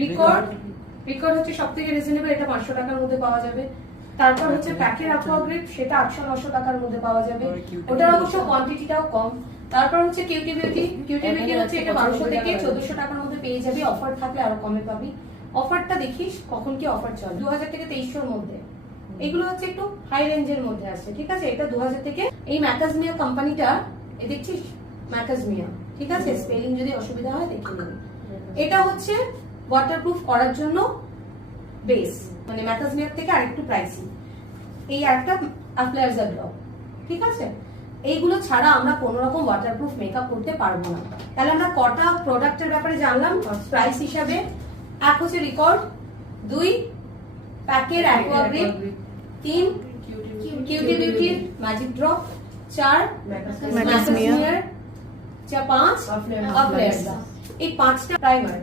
Record হচ্ছে সবথেকে reasonable, এটা 500 টাকার মধ্যে পাওয়া যাবে। তারপর হচ্ছে প্যাকের অ্যাকোয়া গ্রিপ, সেটা 800-900 টাকার মধ্যে পাওয়া যাবে, ওটার অবশ্য কোয়ান্টিটিটাও কম। তারপর হচ্ছে কিউটি বিউটি হচ্ছে এটা 1200 থেকে 1400 টাকার মধ্যে পেয়ে যাবে, অফার থাকলে আরো কমে পাবি। অফারটা দেখিস কখন কি অফার চলে, 2000 থেকে 2300 মধ্যে। এগুলো হচ্ছে একটু হাই রেঞ্জের মধ্যে আছে, ঠিক আছে। এটা 2000 থেকে। এই ম্যাকাজমিয়া কোম্পানিটা, এই দেখছিস ম্যাকাজমিয়া, ঠিক আছে, স্পেলিং যদি অসুবিধা হয় দেখে নেবে। এটা হচ্ছে ওয়াটারপ্রুফ করার জন্য বেস, মানে ম্যাকাজমিয়ার থেকে আরেকটু প্রাইসি। এই একটা আফলায়ার্স ড্রপ, ঠিক আছে। এইগুলো ছাড়া আমরা কোনো রকম ওয়াটারপ্রুফ মেকআপ করতে পারবো না। তাহলে আমরা কটা প্রোডাক্টের ব্যাপারে জানলাম প্রাইস হিসাবে। এক হচ্ছে রিকর্ড, 2 প্যাকের অ্যাকোয়া গ্রিপ, 3 কিউটি বিউটির ম্যাজিক ড্রপ, 4 ম্যাকাজমিয়ার, 5 আফলায়ার্স। এই 5টা প্রাইমার।